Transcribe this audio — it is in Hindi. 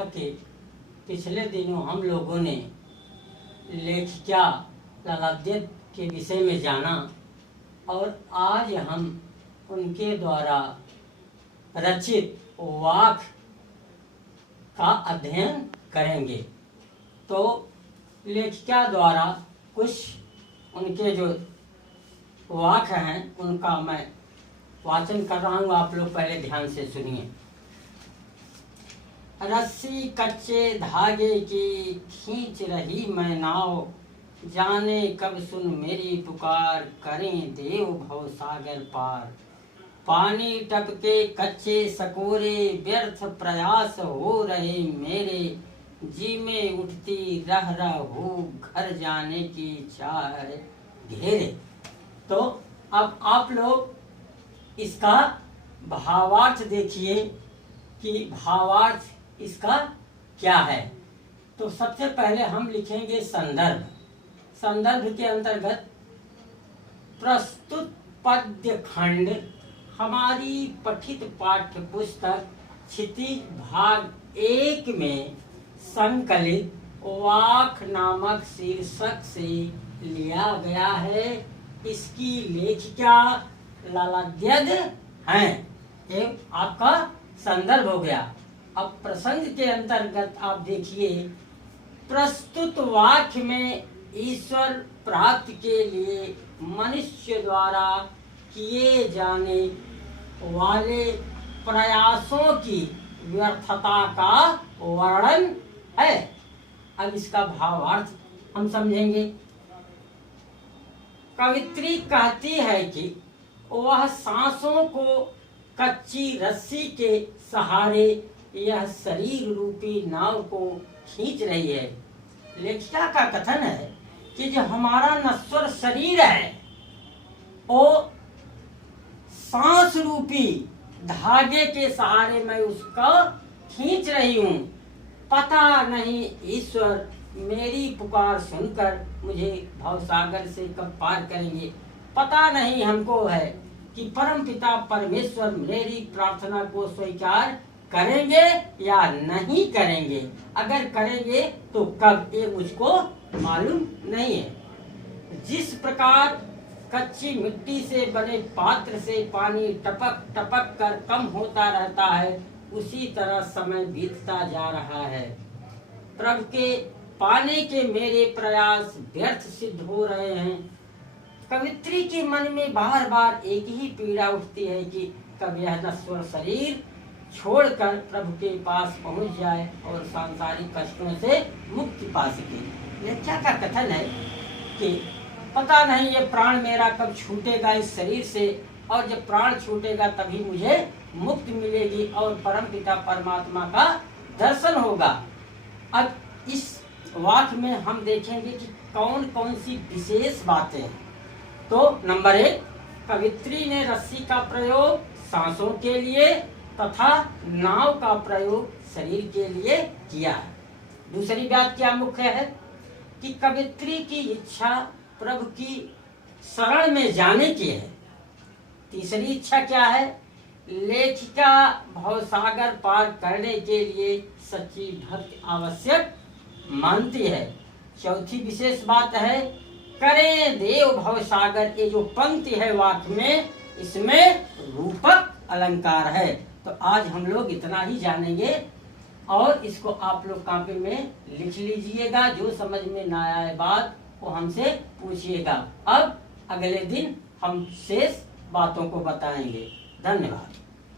जैसा कि पिछले दिनों हम लोगों ने लेखिका ललाद्यत के विषय में जाना और आज हम उनके द्वारा रचित वाक्य का अध्ययन करेंगे। तो लेखिका द्वारा कुछ उनके जो वाक्य हैं उनका मैं वाचन कर रहा हूँ, आप लोग पहले ध्यान से सुनिए। रस्सी कच्चे धागे की खींच रही मैं नाव, जाने कब सुन मेरी पुकार, करें देव भव सागर पार। पानी टपके कच्चे सकोरे, व्यर्थ प्रयास हो रहे मेरे, जी में उठती रह हो घर जाने की चाह घेरे। तो अब आप लोग इसका भावार्थ देखिए कि भावार्थ इसका क्या है। तो सबसे पहले हम लिखेंगे संदर्भ। संदर्भ के अंतर्गत प्रस्तुत पद्य खंड हमारी पठित पाठ्य पुस्तक क्षितिज भाग 1 में संकलित वाक्य नामक शीर्षक से लिया गया है। इसकी लेखिका ललाद्यत हैं। एक आपका संदर्भ हो गया। अब प्रसंग के अंतर्गत आप देखिए, प्रस्तुत वाक्य में ईश्वर प्राप्ति के लिए मनुष्य द्वारा किए जाने वाले प्रयासों की व्यर्थता का वर्णन है। अब इसका भावार्थ हम समझेंगे। कवित्री कहती है कि वह सांसों को कच्ची रस्सी के सहारे यह शरीर रूपी नाव को खींच रही है। लेखिका का कथन है कि जो हमारा नश्वर शरीर है वो सांस रूपी धागे के सहारे मैं उसको खींच रही हूँ। पता नहीं ईश्वर मेरी पुकार सुनकर मुझे भवसागर से कब पार करेंगे। पता नहीं हमको है कि परमपिता परमेश्वर मेरी प्रार्थना को स्वीकार करेंगे या नहीं करेंगे। अगर करेंगे तो कब, ये मुझको मालूम नहीं है। जिस प्रकार कच्ची मिट्टी से बने पात्र से पानी टपक टपक कर कम होता रहता है, उसी तरह समय बीतता जा रहा है। प्रभु के पाने के मेरे प्रयास व्यर्थ सिद्ध हो रहे हैं। कवित्री के मन में बार बार एक ही पीड़ा उठती है कि कब यह नश्वर शरीर छोड़कर प्रभु के पास पहुंच जाए और सांसारिक कष्टों से मुक्ति पा सके। लेखिका का कथन है कि पता नहीं ये प्राण मेरा कब छूटेगा इस शरीर से, और जब प्राण छूटेगा तभी मुझे मुक्ति मिलेगी और परमपिता परमात्मा का दर्शन होगा। अब इस वाक्य में हम देखेंगे कि कौन कौन सी विशेष बातें हैं। तो नंबर 1, कवित्री ने रस्सी का प्रयोग सांसों के लिए तथा नाव का प्रयोग शरीर के लिए किया है। दूसरी बात क्या मुख्य है कि कवित्री की इच्छा प्रभु की शरण में जाने की है। तीसरी इच्छा क्या है? लेखिका भवसागर पार करने के लिए सच्ची भक्ति आवश्यक मानती है। चौथी विशेष बात है, करें देव भवसागर। ये जो पंक्ति है वाक्य में, इसमें रूपक अलंकार है। तो आज हम लोग इतना ही जानेंगे और इसको आप लोग कॉपी में लिख लीजिएगा। जो समझ में ना आए बात वो हमसे पूछिएगा। अब अगले दिन हम शेष बातों को बताएंगे। धन्यवाद।